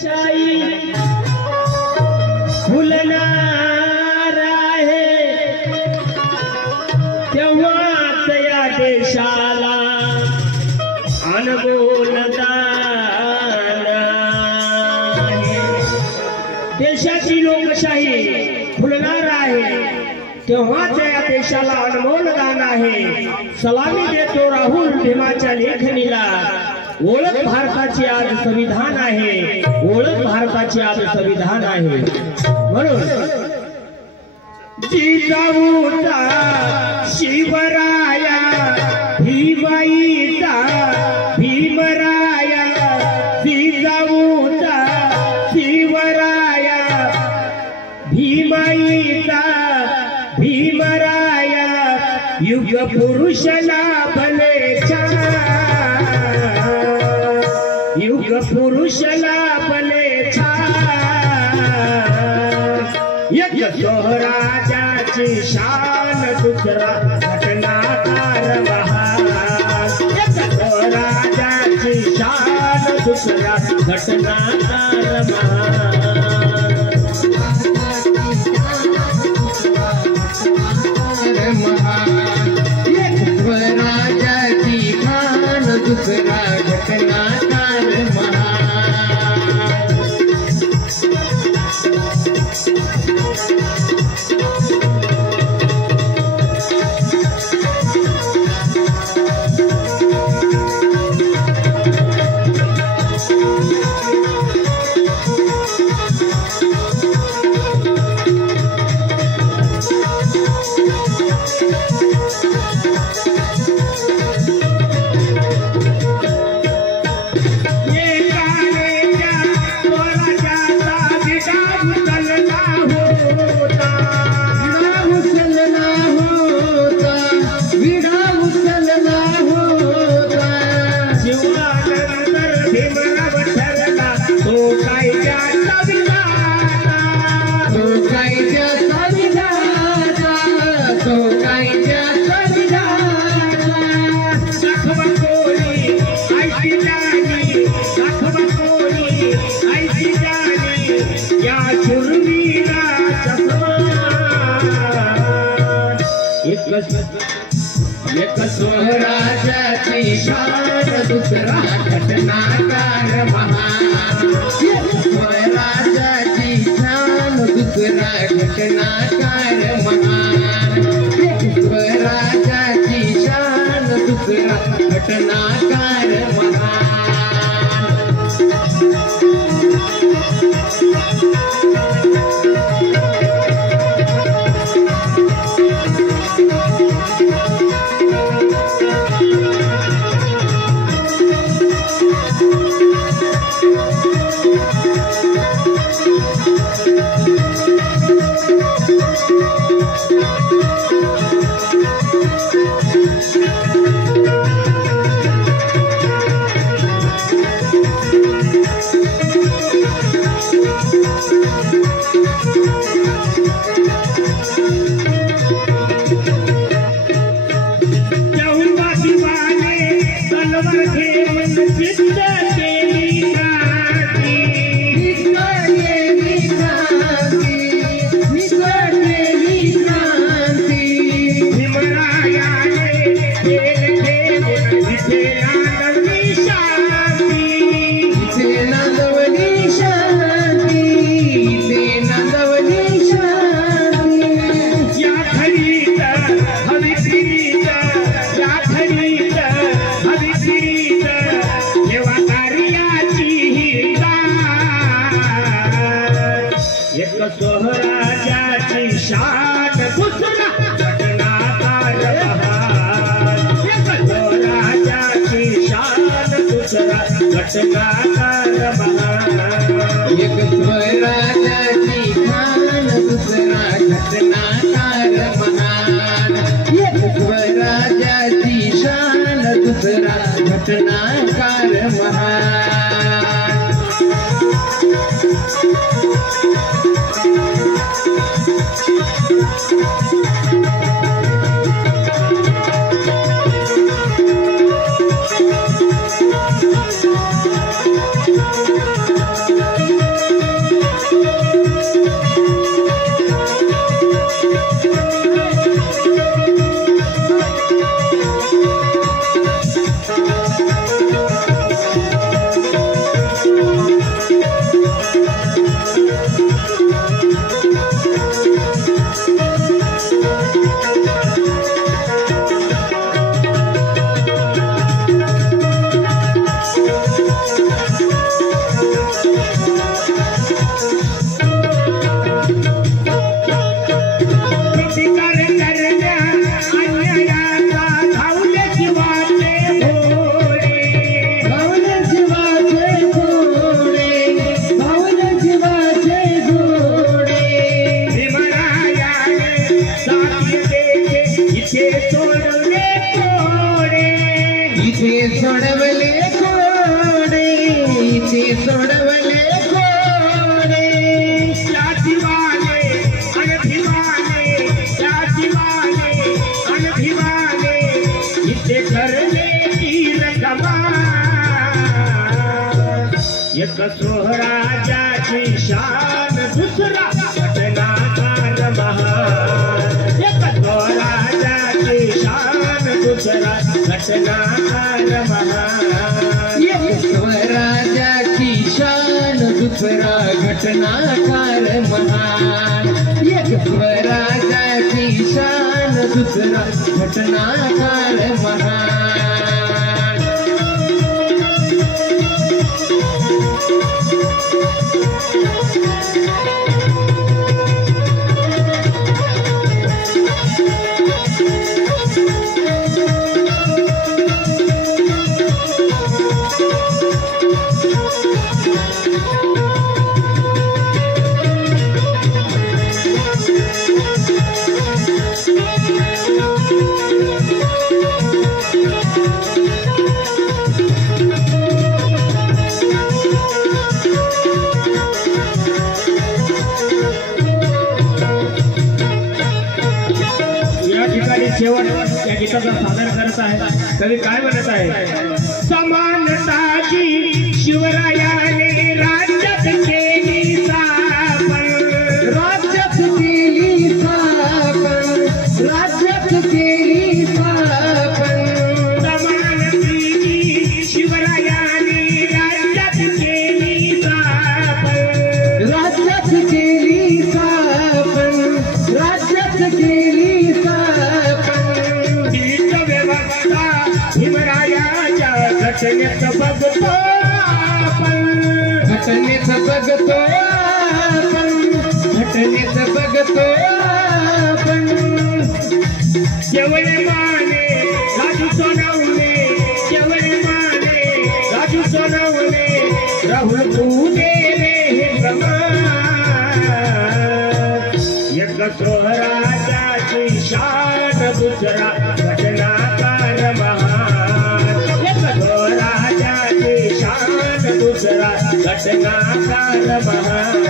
शाही फुलणार आहे तेव्हाच या देशाला अनमोलदान आहे। देशाची लोकशाही फुलणार आहे तेव्हाच या देशाला अनमोलदान आहे। सलामी देतो राहुल भीमाच्या लेखणीला। ओळख भारताची आज संविधान आहे, ओळख भारताची आज संविधान आहे। म्हणून जिजाऊचा शिवराया भीमाईचा भीमराया, जिजाऊचा शिवराया भीमाईचा भीमराया, युग पुरुषला भले युग पुरुषला भले एक स्वराज्याची शान दुसरा घटनाकार महान। एक स्वराज्याची शान दुसरा घटनाकार महान। एक स्वराज्याची शान दुसरा घटनाकार एक स्वराज्याची शान दुसरा घटनाकार महान। एक स्वराज्याची शान दुसरा घटनाकार महान। एक स्वराज्याची शान दुसरा घटनाकार महान। स्वराज्याची शान दुसरा घटनाकार महान। एक स्वराज्याची शान दुसरा घटनाकार महान। एक स्वराज्याची शान दुसरा घटनाकार महान। एक स्वराज्याची शान दुसरा घटनाकार महान। स्वराज्याची शान दुसरा घटनाकार महान एक स्वराज्याची शान दुसरा घटनाकार महान एक स्वराज्याची शान दुसरा घटनाकार महान एक स्वराज्याची शान दुसरा घटनाकार महान शेवट या गीताचा सादर करत आहे कवी काय म्हणत आहे समानताची शिवरायाने राज्यात केली स्थापन राज्यात केली स्थापन राज्यात केली स्थापन समानतेची शिवरायाने राज्यात केली स्थापन राज्यात केली स्थापन राज्यात केली भीमरायाच्या घटनेत बघतो आपण घटनेत बघतो आपण घटनेत बघतो आपण जेवढे माने राजू सोनवणे जेवढे माने राजू सोनवणे राहुल तुझे रे हे प्रमाण एक स्वराज्याची शान दुसरा घटनाकार महान एक स्वराज्याची शान दुसरा घटनाकार महान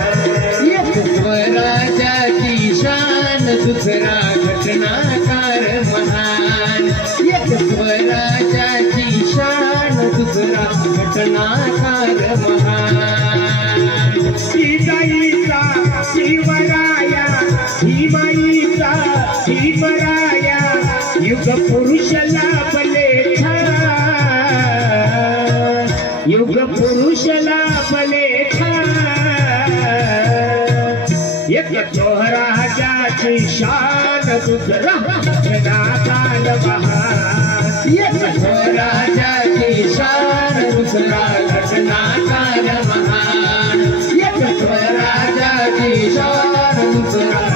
एक स्वराज्याची शान दुसरा घटनाकार महान एक स्वराज्याची शान दुसरा घटनाकार महान सीताईचा शिवराया भीमाईचा भीमराया युग पुरुषला बले युग पुरुषला बले एक स्वराज्याची शान दुसरा घटनाकार महान एक स्वराज्याची शान दुसरा घटनाकार महान एक स्वराज्याची शान दुसरा